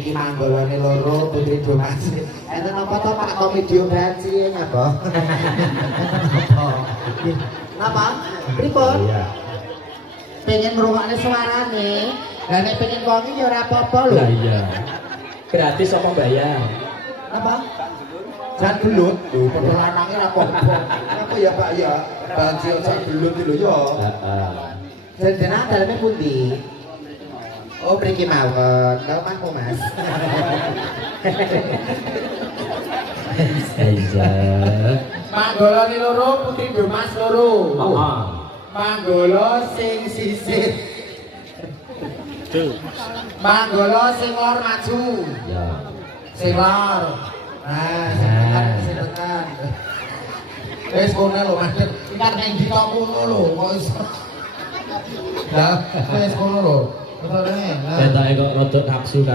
Iki manggolane loro Putri Domas. Enten apa to Pak Komedio Banci ngapa? Napa? Pripun? Iya. Pengen ngrungokne suarane. Lah nek pengen wongi ya ora apa-apa lho. Lah iya. Gratis apa bayar? Apa? Jan gelut. Lho, padha lanange ora apa-apa. Apa ya Pak ya? Banci jan gelut lho ya. Heeh. Jenengan daleme pundi? Oh, mriki mawon. Kau mangko, Mas. Iya. Manggolane loro, Putri Domas loro. Heeh. Manggolo sing sisih. Manggolo sing lor maju. Ya. Sing lor. Nah, sing tekan. Wis kono lho, Mas. Kan ning ndi kok ngono lho, kok iso. Lah, wis kono lho. Betulnya. Ketoke kok rodok nafsu kan.